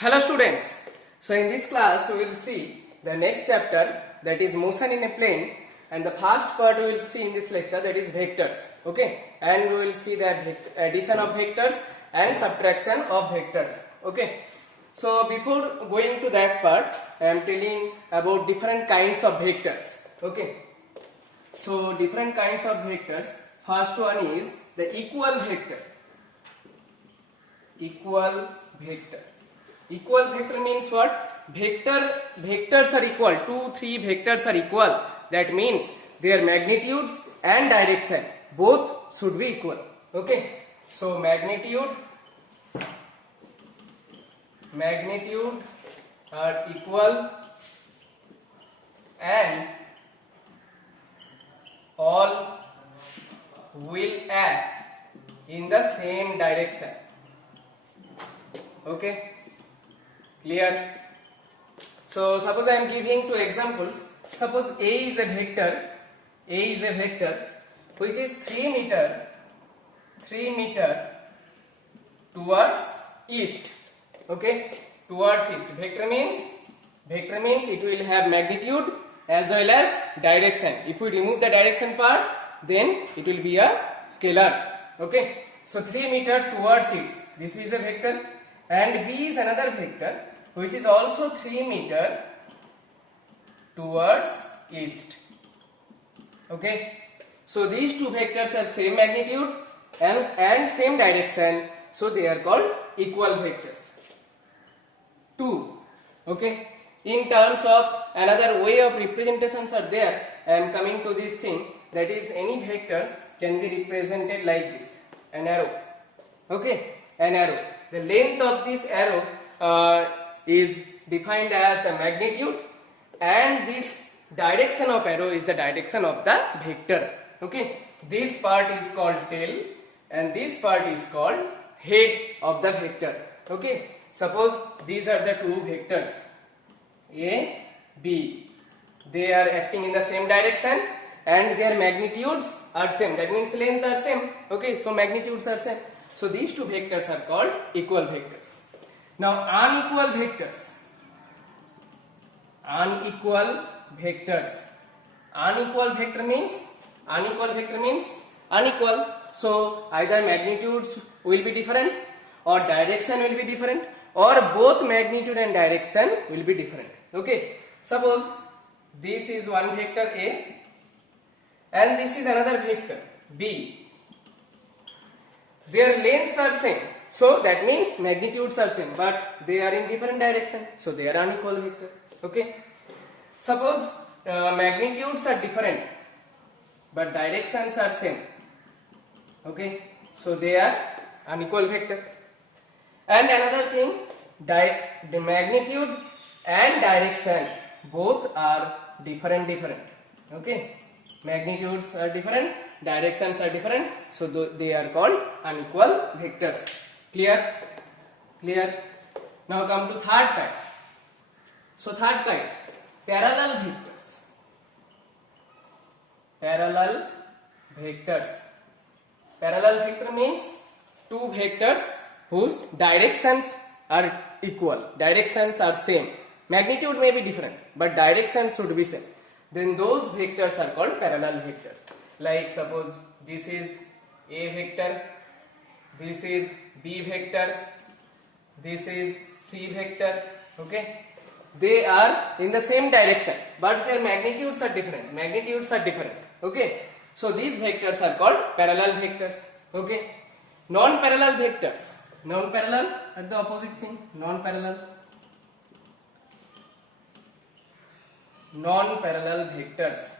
Hello students. So in this class we will see the next chapter, that is motion in a plane, and the first part we will see in this lecture, that is vectors. Okay, and we will see the addition of vectors and subtraction of vectors. Okay, so before going to that part, I am telling about different kinds of vectors. Okay, so different kinds of vectors. First one is the equal vector. Equal vector. Equal vector means what? Vectors are equal. 2, 3 vectors are equal. That means their magnitudes and direction both should be equal. Okay. So magnitude are equal and all will act in the same direction. Okay. Clear? So suppose I am giving two examples. Suppose A is a vector which is 3 meter towards east. Okay, towards east. Vector means it will have magnitude as well as direction. If we remove the direction part, then it will be a scalar. Okay, so 3 meter towards east. This is a vector. And B is another vector which is also 3 meter towards east. Okay, so these two vectors have same magnitude and same direction, so they are called equal vectors. 2. Okay, in terms of another way of representations are there. I am coming to this thing, that is any vectors can be represented like this, an arrow. Okay, an arrow. The length of this arrow is defined as the magnitude, and this direction of arrow is the direction of the vector. Okay, this part is called tail and this part is called head of the vector. Okay, suppose these are the two vectors A, B. They are acting in the same direction and their magnitudes are same. That means length are same. Okay, so magnitudes are same. So these two vectors are called equal vectors. Now unequal vectors. Unequal vector means unequal. So either magnitudes will be different or direction will be different, or both magnitude and direction will be different. Okay. Suppose this is one vector A and this is another vector B. Their lengths are same, so that means magnitudes are same, but they are in different direction, so they are unequal vector. Okay. Suppose magnitudes are different but directions are same. Okay, so they are unequal vector. And another thing, the magnitude and direction both are different. Okay, magnitudes are different, directions are different, so they are called unequal vectors. Clear? Now come to third kind. So third kind, parallel vectors. Parallel vector means two vectors whose directions are equal, directions are same. Magnitude may be different, but directions should be same. Then those vectors are called parallel vectors. Like suppose this is A vector, this is B vector, this is C vector. Okay, they are in the same direction but their magnitudes are different. Okay, so these vectors are called parallel vectors. Okay, non-parallel vectors. Non-parallel are the opposite thing. Non-parallel vectors.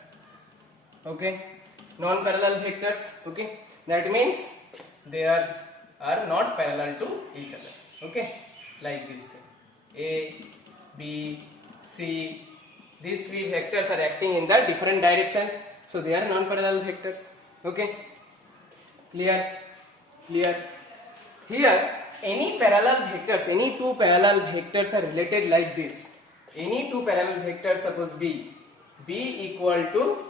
Okay, non-parallel vectors. Okay, that means they are not parallel to each other. Okay, like this thing, A, B, C. These three vectors are acting in the different directions, so they are non-parallel vectors. Okay, clear? Here any parallel vectors, any two parallel vectors are related like this. Any two parallel vectors, suppose B equal to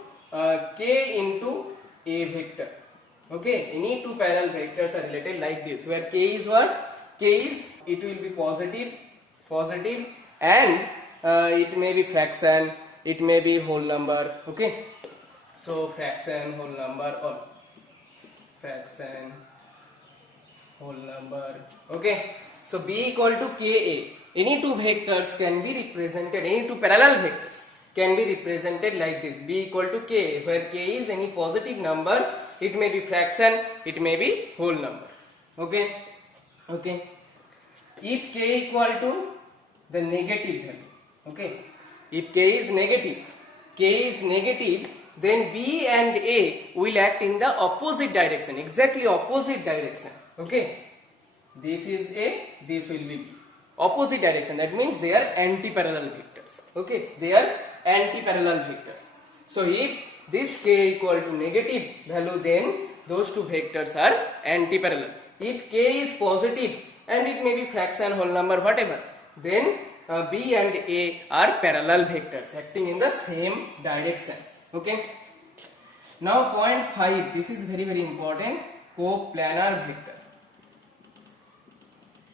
K into A vector. Okay, any two parallel vectors are related like this, where K is what? K is, it will be positive positive, and it may be fraction, it may be whole number. Okay, so fraction, whole number, or fraction, whole number. Okay, so B equal to Ka. Any two vectors can be represented, any two parallel vectors can be represented like this: B equal to Ka, where K is any positive number, it may be fraction, it may be whole number. Okay, okay. If K equal to the negative value, okay, if K is negative, then B and A will act in the opposite direction, exactly opposite direction. Okay, this is A, this will be B, opposite direction. That means they are anti-parallel vectors. Okay, they are anti-parallel vectors. So if this K equal to negative value, then those two vectors are anti-parallel. If K is positive, and it may be fraction, whole number, whatever, then B and A are parallel vectors acting in the same direction. Okay. Now point 5, this is very important, coplanar vector.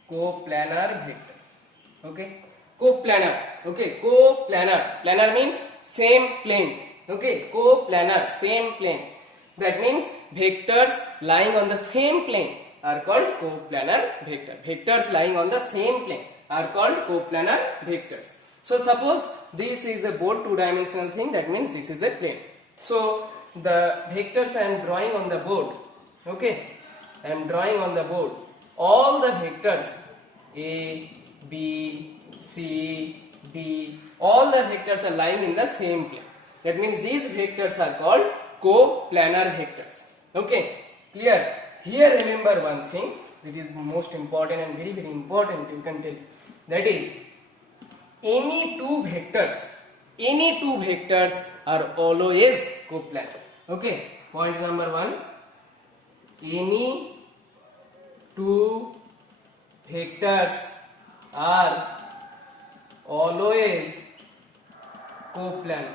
Coplanar vector. Okay. Coplanar. Okay. Coplanar. Planar means same plane. Okay. Coplanar, same plane. That means vectors lying on the same plane are called coplanar vector. Vectors lying on the same plane are called coplanar vectors. So suppose this is a board two-dimensional thing, that means this is a plane. So the vectors I am drawing on the board, okay, I am drawing on the board all the vectors A, B, C, D, all the vectors are lying in the same plane. That means these vectors are called coplanar vectors. Okay, clear? Here remember one thing which is most important and very important, you can tell, that is any two vectors are always coplanar. Okay, point number 1, any two vectors are always coplanar.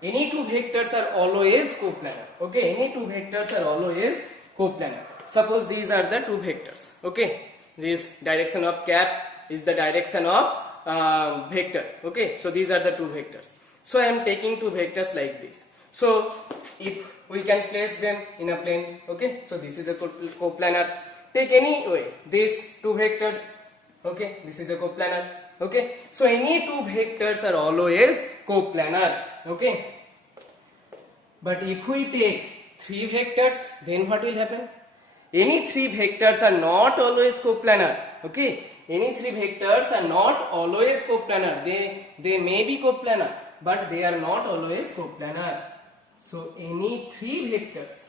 Any two vectors are always coplanar. Okay, any two vectors are always coplanar. Suppose these are the two vectors. Okay, this direction of cap is the direction of vector. Okay, so these are the two vectors. So I am taking two vectors like this. So if we can place them in a plane, okay, so this is a coplanar. Take any way these two vectors, okay, this is a coplanar. Okay, so any two vectors are always coplanar. Okay, but if we take three vectors, then what will happen? Any three vectors are not always coplanar. Okay, any three vectors are not always coplanar. They may be coplanar, but they are not always coplanar. So any three vectors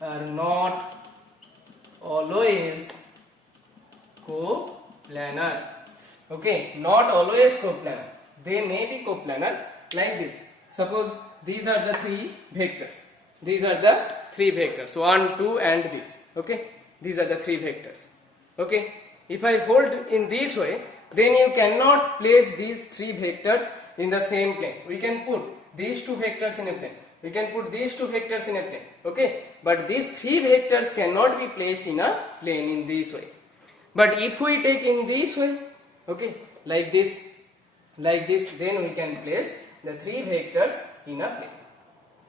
are not always coplanar. Okay, not always coplanar. They may be coplanar like this. Suppose these are the three vectors. These are the three vectors, 1, 2 and this. Okay, these are the three vectors. Okay, if I hold in this way, then you cannot place these three vectors in the same plane. We can put these two vectors in a plane. We can put these two vectors in a plane. Okay, but these three vectors cannot be placed in a plane in this way. But if we take in this way, okay, like this, then we can place the three vectors in a plane.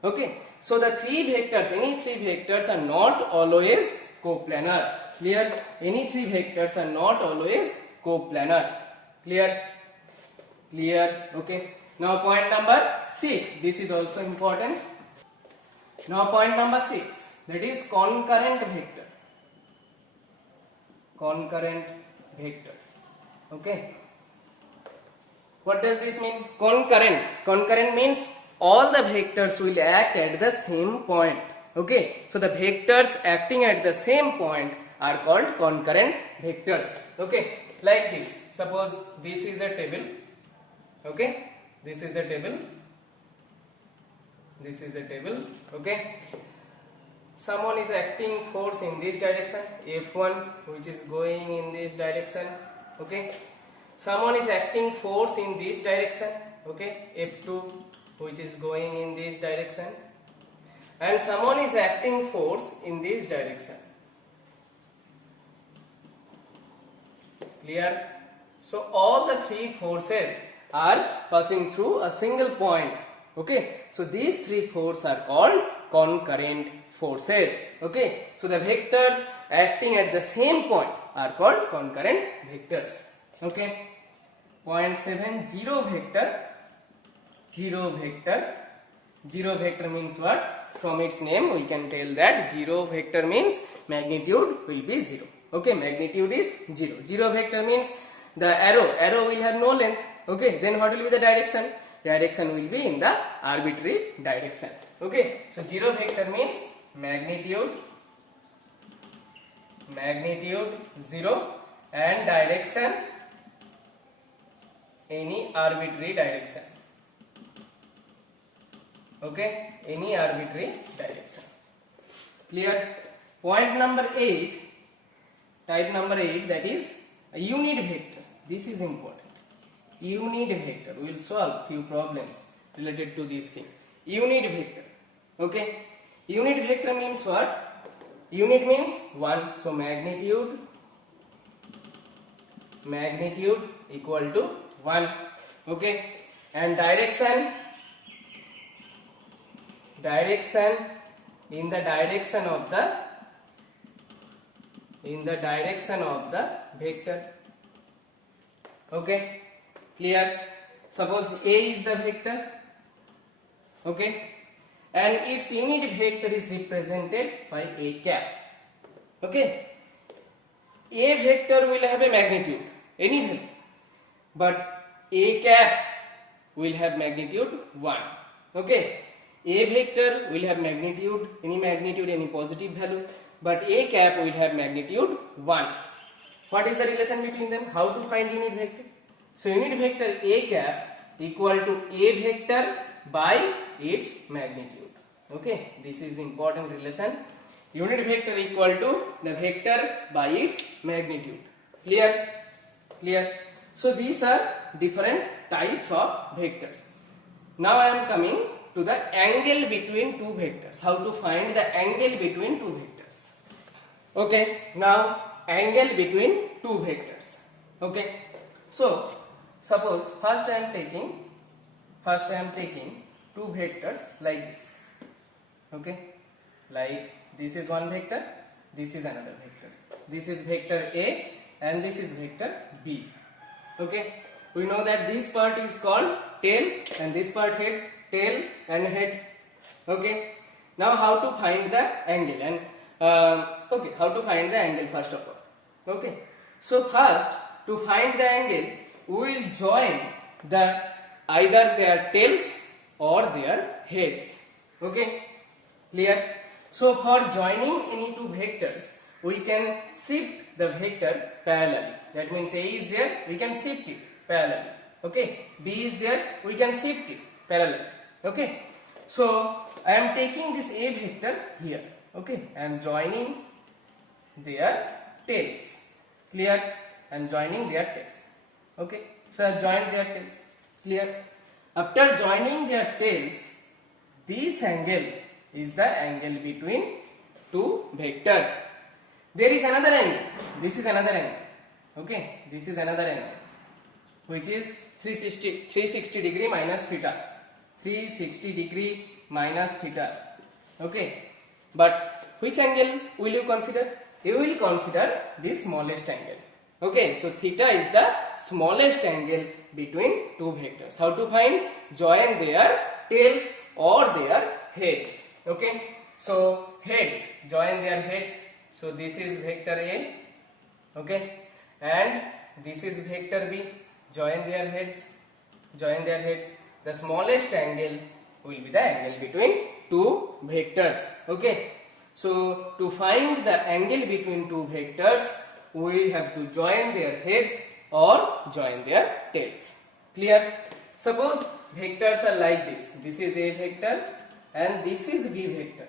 Okay, so the three vectors, any three vectors are not always coplanar. Clear? Any three vectors are not always coplanar. Clear? Clear? Okay. Now point number 6. This is also important. Now point number 6. That is concurrent vector. Concurrent vectors. Okay. What does this mean? Concurrent. Concurrent means all the vectors will act at the same point. Okay. So the vectors acting at the same point are called concurrent vectors. Okay. Like this. Suppose this is a table. Okay. This is a table. This is a table. Okay. Someone is acting force in this direction, F1, which is going in this direction. Okay. Someone is acting force in this direction, okay, F2, which is going in this direction, and someone is acting force in this direction. Clear? So all the three forces are passing through a single point. Okay, so these three forces are called concurrent forces. Okay, so the vectors acting at the same point are called concurrent vectors. Okay, point 7, zero vector. Zero vector means what? From its name we can tell that zero vector means magnitude will be 0. Okay, magnitude is 0. Zero vector means the arrow will have no length. Okay, then what will be the direction? Direction will be in the arbitrary direction. Okay, so zero vector means magnitude 0 and direction any arbitrary direction. Okay, any arbitrary direction. Clear? Point number 8, type number 8, that is a unit vector. This is important. Unit vector, we will solve few problems related to this thing. Unit vector. Okay, unit vector means what? Unit means 1, so magnitude equal to 1. Okay, and direction in the direction of the vector. Okay, clear? Suppose A is the vector. Okay, and its unit vector is represented by A cap. Okay, A vector will have a magnitude, any value, but A cap will have magnitude 1. Okay, A vector will have magnitude, any positive value, but A cap will have magnitude 1. What is the relation between them? How to find unit vector? So unit vector A cap equal to A vector by its magnitude. Okay, this is important relation. Unit vector equal to the vector by its magnitude. Clear? Clear? So these are different types of vectors. Now I am coming to the angle between two vectors. How to find the angle between two vectors? Okay, now angle between two vectors. Okay, so suppose first I am taking two vectors like this. Okay, like this is one vector, this is another vector. This is vector A and this is vector B. Okay, we know that this part is called tail and this part head, tail and head. Okay, now how to find the angle? And okay, how to find the angle first of all? Okay, so first to find the angle we will join either their tails or their heads. Okay, clear? So for joining any two vectors we can shift the vector parallelly. That means A is there, we can shift it parallelly. Okay, B is there, we can shift it parallelly. Okay, so I am taking this A vector here. Okay, I am joining their tails. Clear? I am joining their tails. Okay, so I have joined their tails. Clear? After joining their tails, this angle is the angle between two vectors. There is another angle. This is another angle. Okay, this is another angle, which is 360 degree minus theta. 360 degree minus theta. Okay, but which angle will you consider? You will consider the smallest angle. Okay, so theta is the smallest angle between two vectors. How to find? Join their tails or their heads. Okay, so heads, join their heads. So this is vector A. Okay, and this is vector B. Join their heads. Join their heads. The smallest angle will be the angle between two vectors. Okay, so to find the angle between two vectors we have to join their heads or join their tails. Clear? Suppose vectors are like this. This is A vector and this is B vector.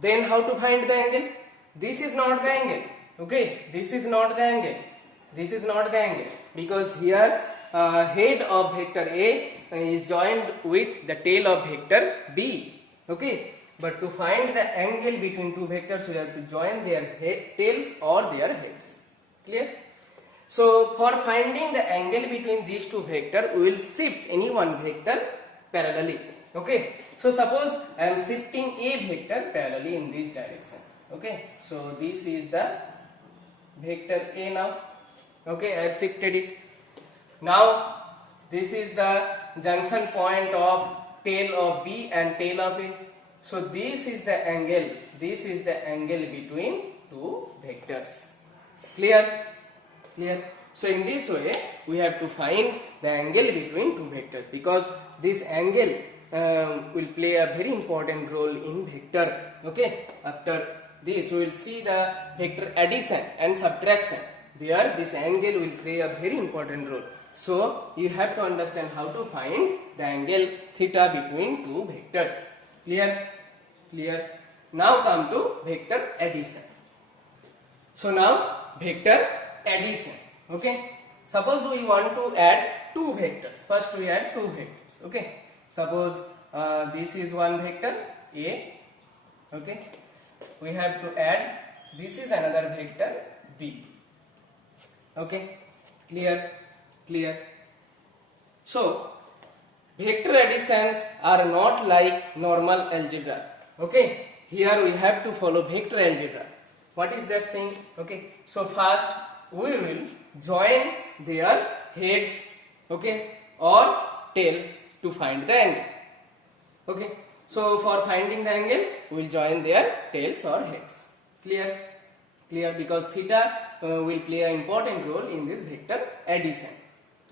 Then how to find the angle? This is not the angle. Okay, this is not the angle. This is not the angle because here head of vector A is joined with the tail of vector B. Okay, but to find the angle between two vectors we have to join their tails or their heads. Clear? So for finding the angle between these two vectors, we will shift any one vector parallelly. Okay. So suppose I am shifting a vector parallelly in this direction. Okay. So this is the vector a now. Okay, I have shifted it. Now this is the junction point of tail of B and tail of A. So this is the angle. This is the angle between two vectors. Clear? Clear? So in this way we have to find the angle between two vectors, because this angle will play a very important role in vector. Okay. After this we will see the vector addition and subtraction. There this angle will play a very important role. So you have to understand how to find the angle theta between two vectors. Clear? Clear? Now come to vector addition. So now vector addition. Okay. Suppose we want to add two vectors. First we add two vectors. Okay. Suppose this is one vector A. Okay. We have to add, this is another vector B. Okay. Clear? Clear? So vector additions are not like normal algebra. Okay. Here we have to follow vector algebra. What is that thing? Okay. So first we will join their heads, okay, or tails to find the angle. Okay. So for finding the angle, we will join their tails or heads. Clear? Clear? Because theta will play an important role in this vector addition.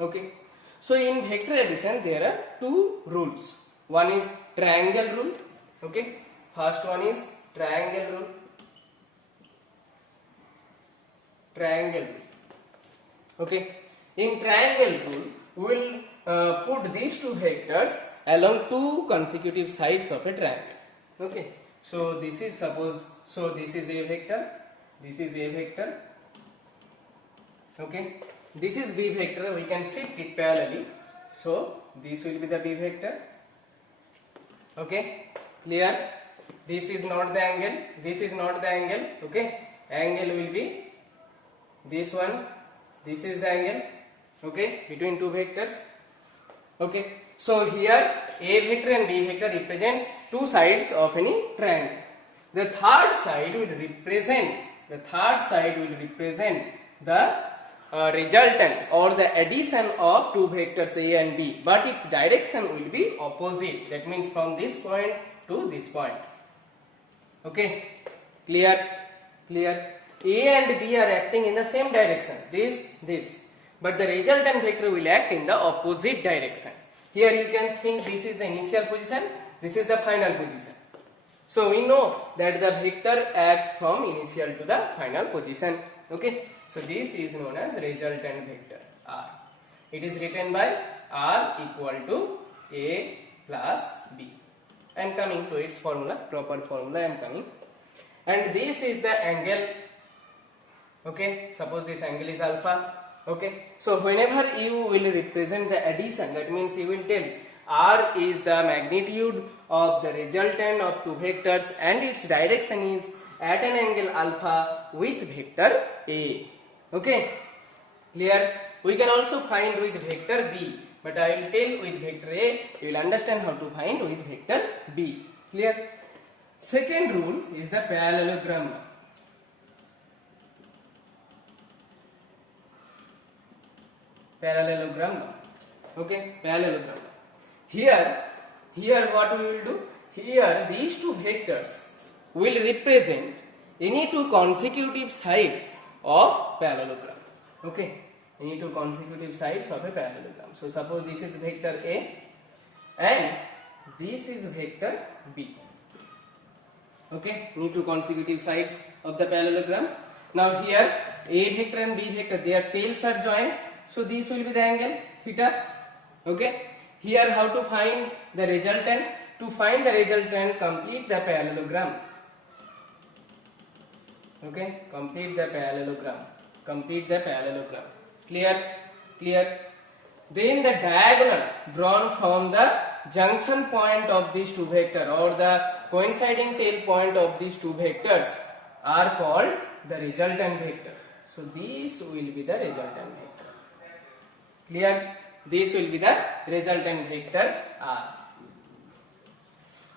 Okay. So in vector addition there are two rules. One is triangle rule. Okay. First one is triangle rule. Triangle rule. Okay. In triangle rule, we will put these two vectors along two consecutive sides of a triangle. Okay. So this is, suppose, so this is a vector, this is a vector. Okay. This is B vector, we can shift it parallelly. So this will be the B vector. Okay. Clear? This is not the angle, this is not the angle. Okay. Angle will be this one, this is the angle. Okay, between two vectors. Okay, so here A vector and B vector represents two sides of any triangle. The third side will represent the resultant or the addition of two vectors A and B, but its direction will be opposite. That means from this point to this point. Okay, clear? Clear? A and B are acting in the same direction, this, but the resultant vector will act in the opposite direction. Here you can think this is the initial position, this is the final position. So we know that the vector acts from initial to the final position. Okay, so this is known as resultant vector R. It is written by R equal to A plus B. I am coming to its formula, proper formula I am coming. And this is the angle. Okay, suppose this angle is alpha. Okay, so whenever you will represent the addition, that means you will tell R is the magnitude of the resultant of two vectors and its direction is at an angle alpha with vector A. Okay, clear? We can also find with vector B, but I will tell with vector A, you will understand how to find with vector B. Clear? Second rule is the parallelogram. Parallelogram. Okay, parallelogram. Here what we will do? Here these two vectors will represent any two consecutive sides of parallelogram. Okay, any two consecutive sides of a parallelogram. So suppose this is vector A and this is vector B. Okay, any two consecutive sides of the parallelogram. Now here A vector and B vector, their tails are joined. So this will be the angle theta. Okay. Here how to find the resultant? To find the resultant, complete the parallelogram. Okay. Complete the parallelogram. Complete the parallelogram. Clear? Clear? Then the diagonal drawn from the junction point of these two vectors or the coinciding tail point of these two vectors are called the resultant vectors. So this will be the resultant vector. Clear? This will be the resultant vector R.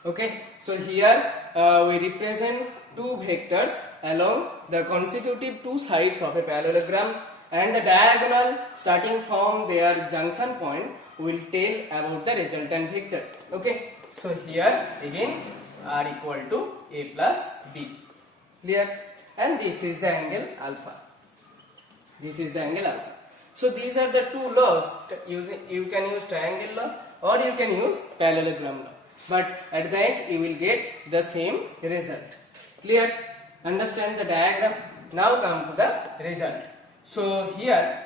Okay, so here we represent two vectors along the consecutive two sides of a parallelogram, and the diagonal starting from their junction point will tell about the resultant vector. Okay, so here again R equal to A plus B. Clear? And this is the angle alpha. This is the angle alpha. So these are the two laws. You can use triangle law or you can use parallelogram law. But at the end you will get the same result. Clear? Understand the diagram. Now come to the result. So here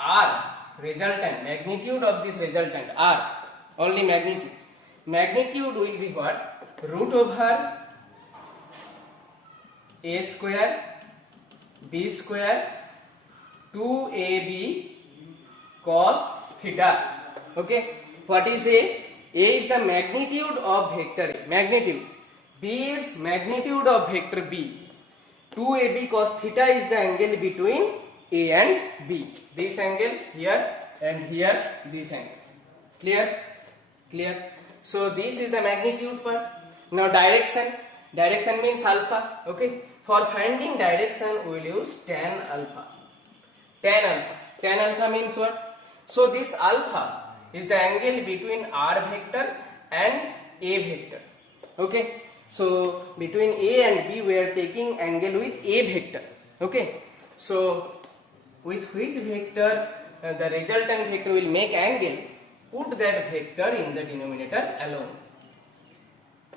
R, resultant, magnitude of this resultant R, only magnitude. Magnitude will be what? Root over A square B square 2AB cos theta. Okay, what is A? A is the magnitude of vector A, magnitude. B is magnitude of vector B. 2AB cos theta is the angle between A and B. This angle here and here this angle. Clear? Clear? So this is the magnitude part. Now direction. Direction means alpha. Okay. For finding direction we will use tan alpha. Tan alpha. Tan alpha means what? So this alpha is the angle between R vector and A vector. Okay. So between A and B we are taking angle with A vector. Okay. So with which vector the resultant vector will make angle, put that vector in the denominator alone.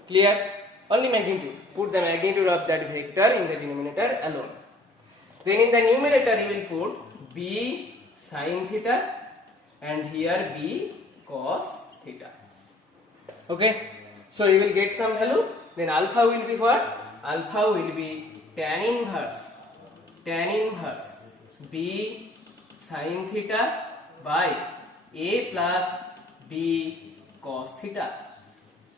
Clear? Only magnitude. Put the magnitude of that vector in the denominator alone. Then in the numerator you will put B sin theta and here B cos theta. Okay. So you will get some value. Then alpha will be what? Alpha will be tan inverse B sin theta by A plus B cos theta.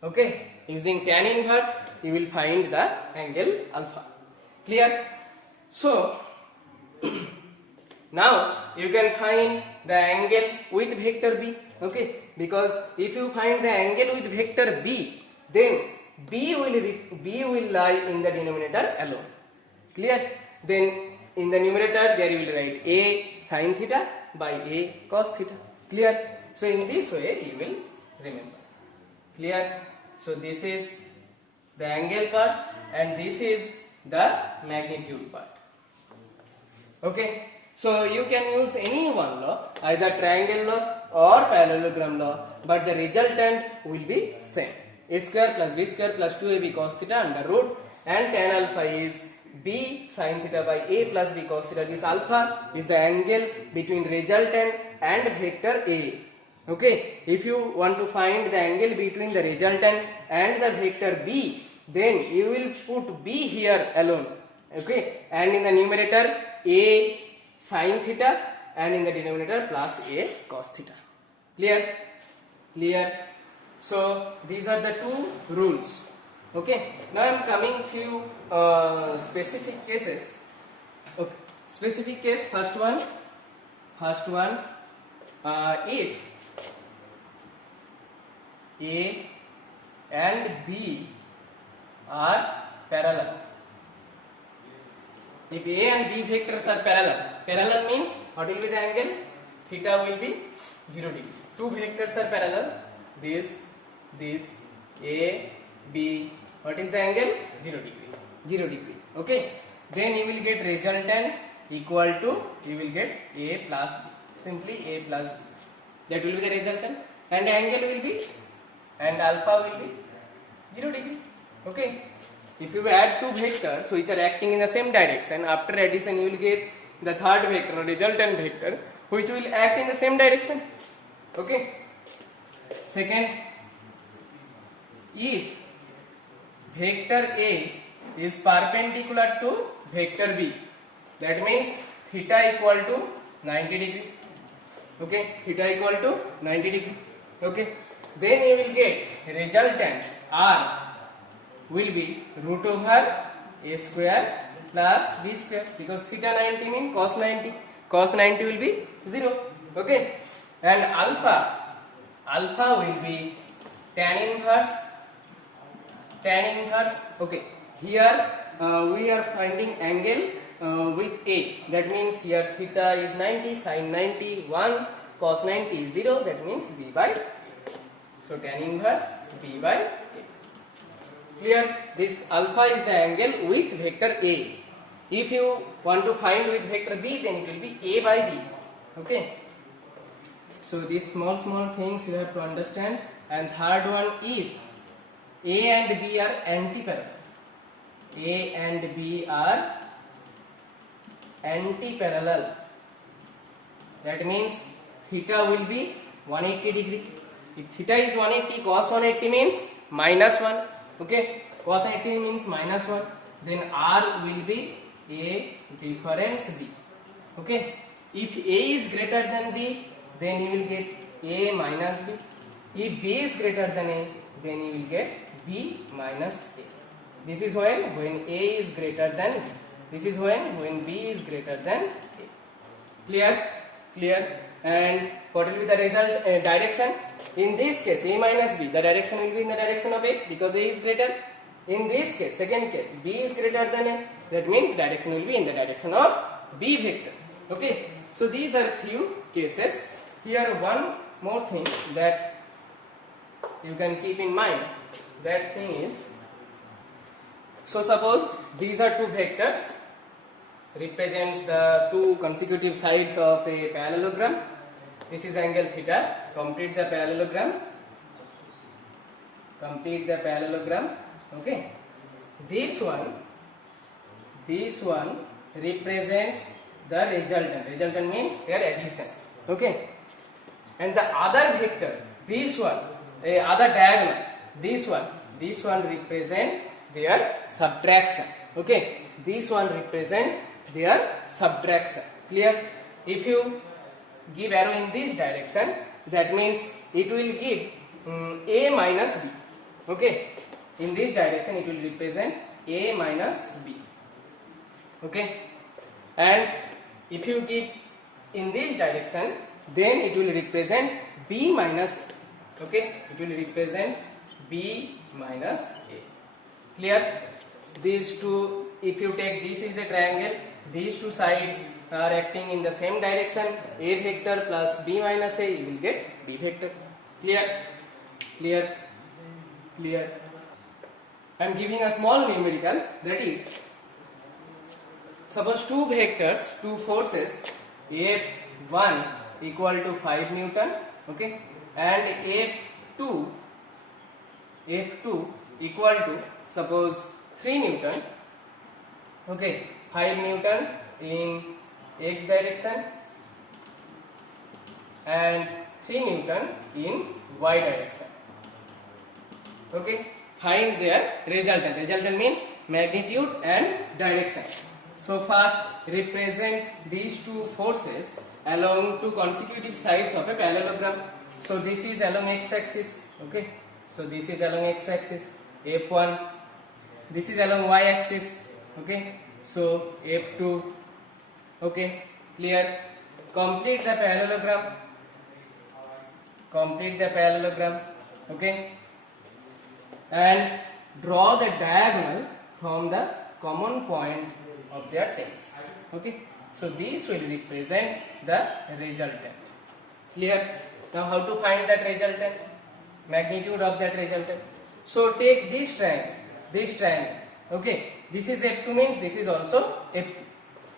Okay, using tan inverse you will find the angle alpha. Clear? So now you can find the angle with vector B. Okay, because if you find the angle with vector B, then B will lie in the denominator alone. Clear? Then in the numerator there you will write A sin theta by A cos theta. Clear? So in this way you will remember. Clear? So this is the angle part and this is the magnitude part. Okay. So you can use any one law, either triangle law or parallelogram law, but the resultant will be same. A square plus B square plus 2AB cos theta under root, and tan alpha is B sin theta by A plus B cos theta. This alpha is the angle between resultant and vector A. Okay, if you want to find the angle between the resultant and the vector B, then you will put B here alone. Okay, and in the numerator A sin theta and in the denominator plus A cos theta. Clear? Clear? So these are the two rules. Okay, now I am coming few specific cases. Okay, specific case, first one, if A and B are parallel. If A and B vectors are parallel means what will be the angle? Theta will be 0 degree. Two vectors are parallel, this A, B, what is the angle? 0 degree. Okay, then you will get resultant equal to, you will get A plus B, simply A plus B. That will be the resultant, and angle will be, and alpha will be 0 degree. Okay, if you add two vectors which are acting in the same direction, after addition you will get the third vector, resultant vector, which will act in the same direction. Okay. Second, if vector A is perpendicular to vector B, that means theta equal to 90 degree. Okay, theta equal to 90 degree. Okay, then you will get resultant R will be root over A square plus b square, because theta 90 means cos 90. Cos 90 will be 0. Okay, and alpha will be tan inverse. Okay, here we are finding angle with A. That means here theta is 90, sin 90 1, cos 90 is 0. That means b by A. So tan inverse b by A. Clear? This alpha is the angle with vector A. If you want to find with vector B, then it will be A by B. Okay. So these small things you have to understand. And third one, if A and B are anti-parallel. A and B are anti-parallel. That means theta will be 180 degree. If theta is 180, cos 180 means minus 1. Okay, cos 80 means minus 1. Then R will be A difference B. Okay, if A is greater than B, then you will get A minus B. If B is greater than A, then you will get B minus A. This is when A is greater than B. This is when B is greater than A. Clear? And what will be the result direction? In this case, A minus B, the direction will be in the direction of A because A is greater. In this case, second case, B is greater than A. That means direction will be in the direction of B vector. Okay. So these are few cases. Here one more thing that you can keep in mind. That thing is, so suppose these are two vectors, represents the two consecutive sides of a parallelogram. This is angle theta. Complete the parallelogram. Okay. This one represents the resultant. Resultant means their addition. Okay. And the other vector, this one, other diagonal, this one represent their subtraction. Okay. This one represent their subtraction. Clear? If you give arrow in this direction, that means it will give A minus B. Okay. In this direction it will represent A minus B. Okay. And if you give in this direction, then it will represent B minus A. Okay. It will represent B minus A. Clear? These two, if you take this is a triangle, these two sides are acting in the same direction, A vector plus B minus A, you will get B vector. Clear? I am giving a small numerical, that is, suppose two vectors, two forces, F1 equal to 5 Newton, okay, and F2 equal to suppose 3 Newton, okay, 5 Newton in x direction and 3 Newton in y direction. Okay, find their resultant. Resultant means magnitude and direction. So first represent these two forces along two consecutive sides of a parallelogram. So this is along x-axis. Okay, so this is along x-axis F1. This is along y-axis. Okay, so F2. Okay, clear? Complete the parallelogram. Okay, and draw the diagonal from the common point of their tails. Okay, so this will represent the resultant. Clear? Now how to find that resultant? Magnitude of that resultant. So take this triangle. Okay, this is F2 means this is also F2.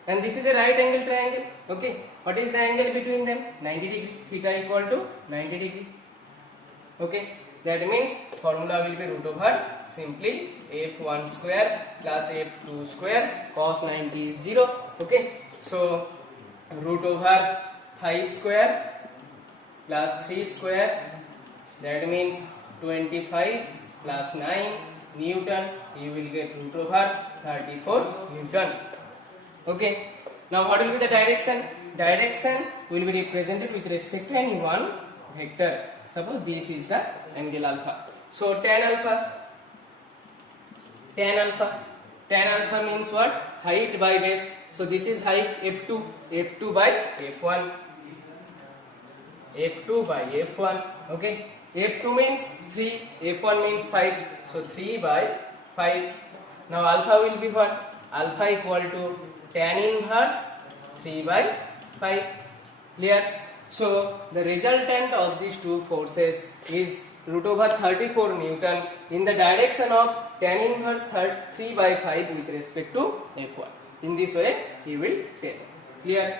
And this is a right angle triangle. Okay, what is the angle between them? 90 degree. Theta equal to 90 degree. Okay, that means formula will be root over simply F1 square plus F2 square, cos 90 is 0. Okay, so root over 5 square plus 3 square, that means 25 plus 9 Newton, you will get root over 34 Newton. Okay, now what will be the direction? Direction will be represented with respect to any one vector. Suppose this is the angle alpha. So tan alpha tan alpha means what? Height by base. So this is height f2, f2 by f1, f2 by f1. Okay, f2 means 3, f1 means 5. So 3 by 5. Now alpha will be what? Alpha equal to tan inverse 3 by 5. Clear? So the resultant of these two forces is root over 34 Newton in the direction of tan inverse 3 by 5 with respect to f1. In this way he will tell. Clear?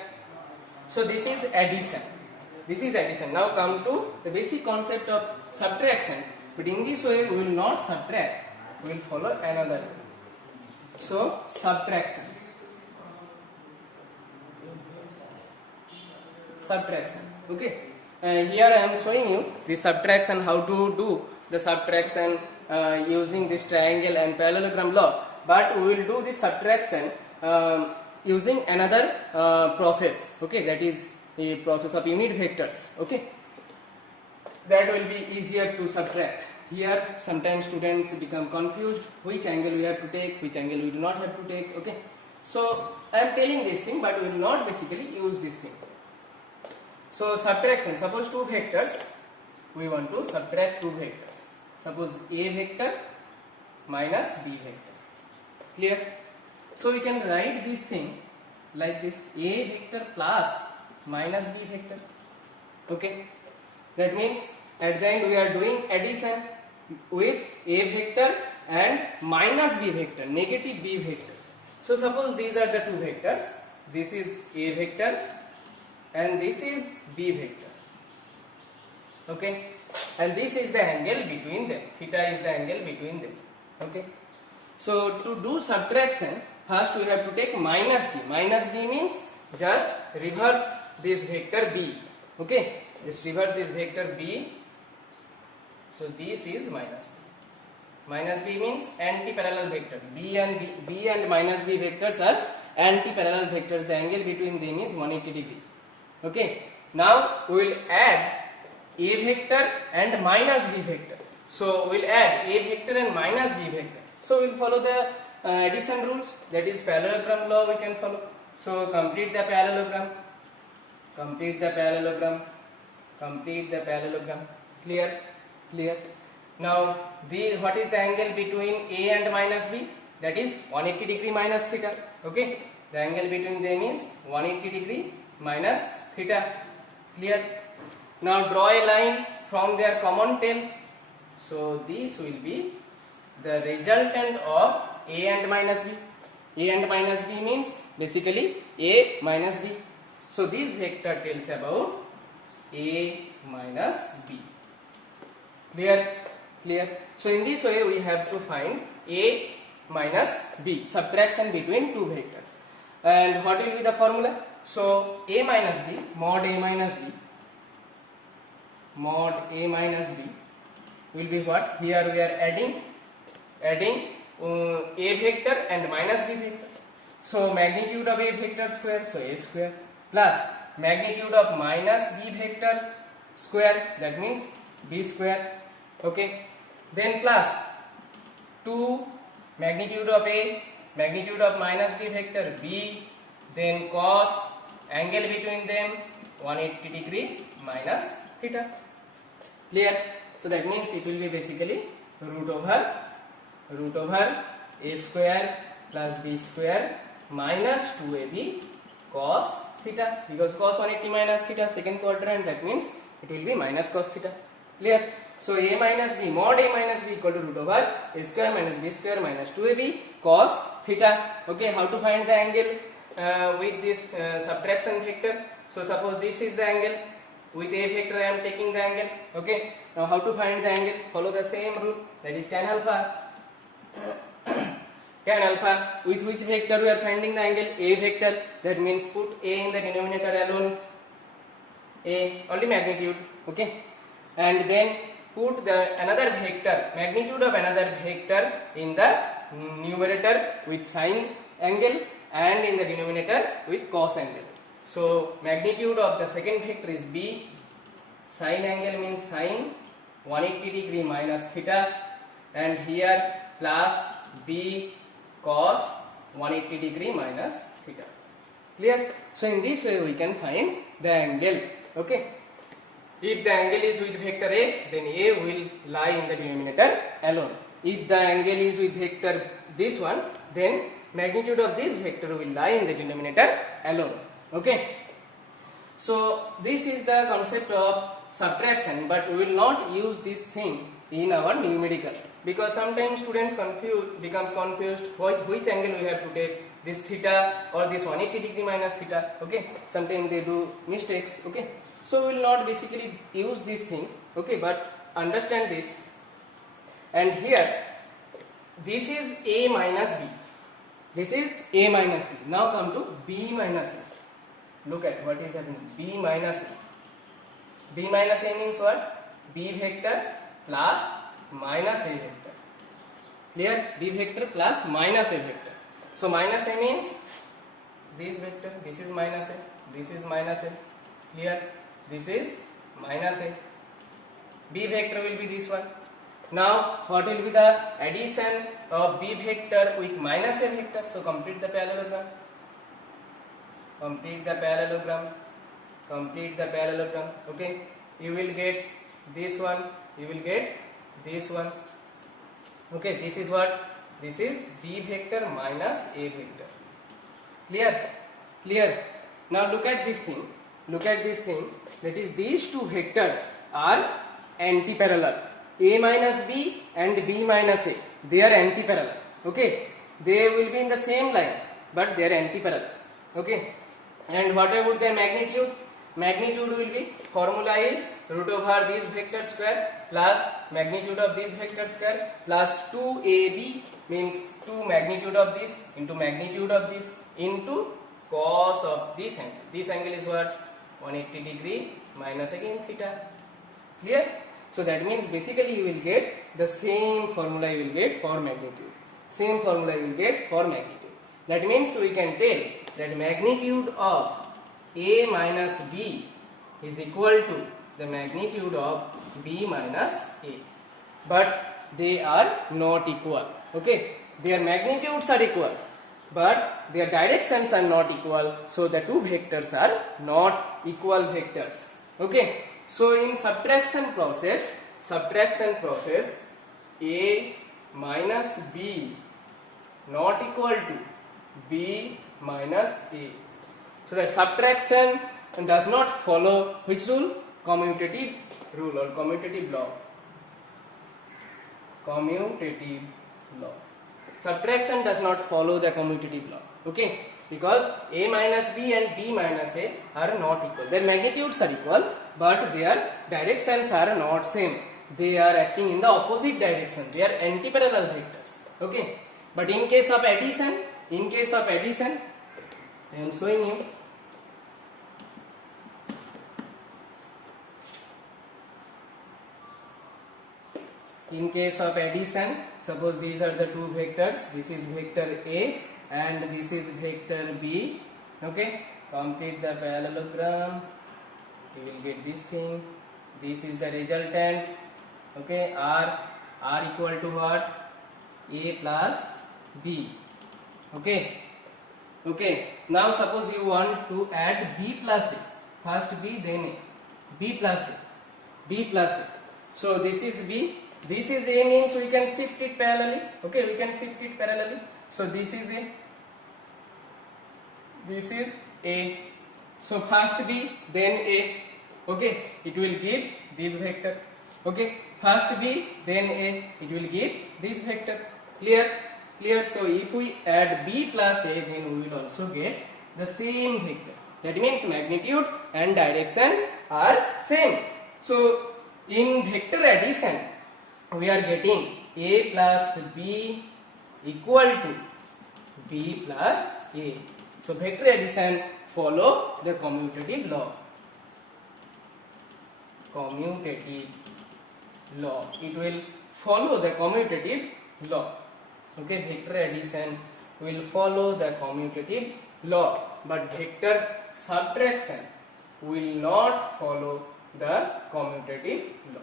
So this is addition. This is addition. Now come to the basic concept of subtraction. But in this way we will not subtract. We will follow another way. So subtraction. Subtraction. Okay. Here I am showing you the subtraction, how to do the subtraction using this triangle and parallelogram law. But we will do the subtraction using another process. Okay, that is the process of unit vectors. Okay, that will be easier to subtract. Here sometimes students become confused which angle we have to take, which angle we do not have to take. Okay, so I am telling this thing, but we will not basically use this thing. So subtraction, suppose two vectors, we want to subtract two vectors. Suppose A vector minus B vector. Clear? So we can write this thing like this: A vector plus minus B vector. Okay, that means at the end we are doing addition with A vector and minus B vector, negative B vector. So suppose these are the two vectors. This is A vector and this is B vector. Okay, and this is the angle between them. Theta is the angle between them. Okay, so to do subtraction, first we have to take minus B. Minus B means just reverse this vector B. Okay, just reverse this vector B. So this is minus B. Minus B means anti-parallel vectors. B and minus B vectors are anti-parallel vectors. The angle between them is 180 degree. Okay, now we will add A vector and minus B vector. So we will add A vector and minus B vector. So we will follow the addition rules, that is parallelogram law we can follow. So complete the parallelogram, complete the parallelogram, complete the parallelogram. Clear? Clear? Now what is the angle between A and minus B? That is 180 degree minus theta. Okay, the angle between them is 180 degree minus theta. Clear? Now draw a line from their common tail. So this will be the resultant of A and minus B. A and minus B means basically A minus B. So this vector tells about A minus B. Clear? Clear? So in this way we have to find A minus B, subtraction between two vectors. And what will be the formula? So A minus B, mod A minus B, mod A minus B will be what? Here we are adding A vector and minus B vector. So magnitude of A vector square, so A square, plus magnitude of minus B vector square, that means B square. Okay, then plus 2 magnitude of A, magnitude of minus B vector B, then cos angle between them 180 degree minus theta. Clear? So that means it will be basically root over A square plus B square minus 2AB cos theta, because cos 180 minus theta second quadrant, that means it will be minus cos theta. Clear? So A minus B, mod A minus B equal to root over A square minus B square minus 2AB cos theta. Okay, how to find the angle with this subtraction vector? So suppose this is the angle, with A vector I am taking the angle. Okay, now how to find the angle? Follow the same rule, that is tan alpha. Tan alpha, with which vector we are finding the angle? A vector, that means put A in the denominator alone, A, only magnitude. Okay, and then put the another vector, magnitude of another vector in the numerator with sine angle and in the denominator with cos angle. So magnitude of the second vector is B, sine angle means sine 180 degree minus theta, and here plus B cos 180 degree minus theta. Clear? So in this way we can find the angle. Okay. If the angle is with vector A, then A will lie in the denominator alone. If the angle is with vector this one, then magnitude of this vector will lie in the denominator alone. Okay. So this is the concept of subtraction, but we will not use this thing in our numerical, because sometimes students becomes confused which angle we have to take, this theta or this 180 degree minus theta. Okay, sometimes they do mistakes. Okay, so we will not basically use this thing. Okay, but understand this. And here this is A minus B, this is A minus B. Now come to B minus A. Look at what is happening. B minus A. B minus A means what? B vector plus minus A vector. Clear? B vector plus minus A vector. So minus A means this vector, this is minus A, this is minus A. Clear? This is minus A. B vector will be this one. Now what will be the addition of B vector with minus A vector? So complete the parallelogram. Complete the parallelogram. Complete the parallelogram. Okay, you will get this one, you will get this one. Okay, this is what? This is B vector minus A vector. Clear? Clear? Now look at this thing. Look at this thing. That is, these two vectors are anti-parallel. A minus B and B minus A. They are anti-parallel. Okay, they will be in the same line, but they are anti-parallel. Okay, and what about their magnitude? Magnitude will be, formula is root over this vector square plus magnitude of this vector square plus 2ab, means 2 magnitude of this into magnitude of this into cos of this angle. This angle is what? 180 degree minus again theta. Clear? So that means basically you will get the same formula you will get for magnitude. Same formula you will get for magnitude. That means we can tell that magnitude of A minus B is equal to the magnitude of B minus A. But they are not equal. Okay, their magnitudes are equal, but their directions are not equal. So the two vectors are not equal vectors. Okay, so in subtraction process, A minus B not equal to B minus A. So that subtraction does not follow which rule? Commutative rule or commutative law. Commutative law. Subtraction does not follow the commutative law. Okay, because A minus B and B minus A are not equal. Their magnitudes are equal, but their directions are not same. They are acting in the opposite direction. They are anti-parallel vectors. Okay, but in case of addition, I am showing you. In case of addition, suppose these are the two vectors. This is vector A and this is vector B. Okay, complete the parallelogram. You will get this thing. This is the resultant. Okay, R equal to what? A plus B. Okay. Okay. Now suppose you want to add B plus A. First B, then A. B plus A. B plus A. So this is B. This is A, means we can shift it parallelly. Okay, we can shift it parallelly. So this is A. This is A. So first B, then A. Okay, it will give this vector. Okay, first B, then A. It will give this vector. Clear? Clear? So if we add B plus A, then we will also get the same vector. That means magnitude and directions are same. So in vector addition, we are getting A plus B equal to B plus A. So vector addition follow the commutative law. Commutative law. It will follow the commutative law. Okay, vector addition will follow the commutative law, but vector subtraction will not follow the commutative law.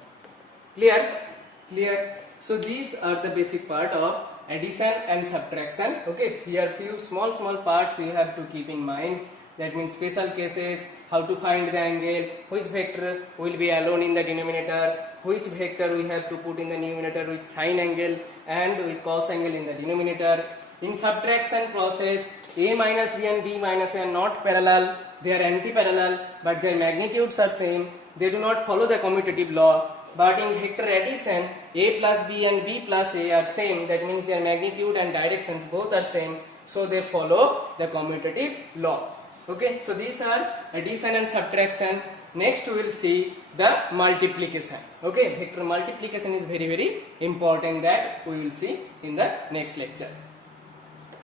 Clear? Clear? So these are the basic part of addition and subtraction. Okay, here few small parts you have to keep in mind. That means special cases, how to find the angle, which vector will be alone in the denominator, which vector we have to put in the numerator with sine angle and with cos angle in the denominator. In subtraction process, a minus b and b minus a are not parallel, they are anti-parallel, but their magnitudes are same. They do not follow the commutative law. But in vector addition, a plus b and b plus a are same. That means their magnitude and directions both are same. So they follow the commutative law. Okay, so these are addition and subtraction. Next we will see the multiplication. Okay, vector multiplication is very important, that we will see in the next lecture.